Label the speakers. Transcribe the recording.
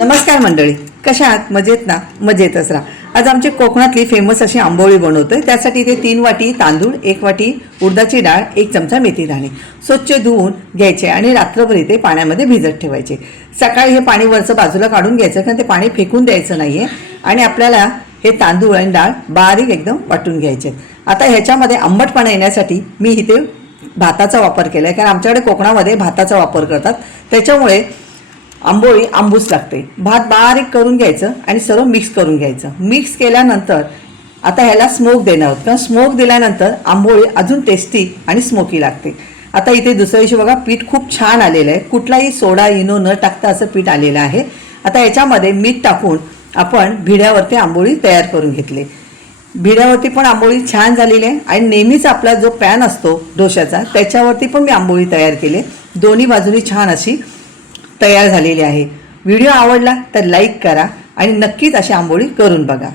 Speaker 1: नमस्कार मंडळी. कशा आहात? मजेत ना? मजेतच राहा. आज आमची कोकणातली फेमस अशी आंबोळी बनवतोय. त्यासाठी ते तीन वाटी तांदूळ एक वाटी उडदाची डाळ एक चमचा मेथी दाणे स्वच्छ धुवून घ्यायचे आणि रात्रभर इथे पाण्यामध्ये भिजत ठेवायचे. सकाळी हे पाणी वरचं बाजूला काढून घ्यायचं कारण ते पाणी फेकून द्यायचं नाही आहे आणि आपल्याला हे तांदूळ आणि डाळ बारीक एकदम वाटून घ्यायचे आता ह्याच्यामध्ये आंबटपणा येण्यासाठी मी इथे भाताचा वापर केला आहे कारण आमच्याकडे कोकणामध्ये भाताचा वापर करतात. त्याच्यामुळे आंबोळी आंबूस लागते. भात बारीक करून घ्यायचं आणि सर्व मिक्स करून घ्यायचं. मिक्स केल्यानंतर आता ह्याला स्मोक देणार आहोत. कारण स्मोक दिल्यानंतर आंबोळी अजून टेस्टी आणि स्मोकी लागते. आता इथे दुसऱ्या दिवशी बघा पीठ खूप छान आलेलं आहे. कुठलाही सोडा इनो न टाकता असं पीठ आलेलं आहे. आता याच्यामध्ये मीठ टाकून आपण भिड्यावरती आंबोळी तयार करून घेतली. भिड्यावरती पण आंबोळी छान झालेली आहे. आणि नेहमीच आपला जो पॅन असतो डोशाचा त्याच्यावरती पण मी आंबोळी तयार केली दोन्ही बाजूनी छान अशी तयार झालेली आहे. व्हिडिओ आवडला तर लाईक करा आणि नक्कीच अशी आंबोळी करून बघा.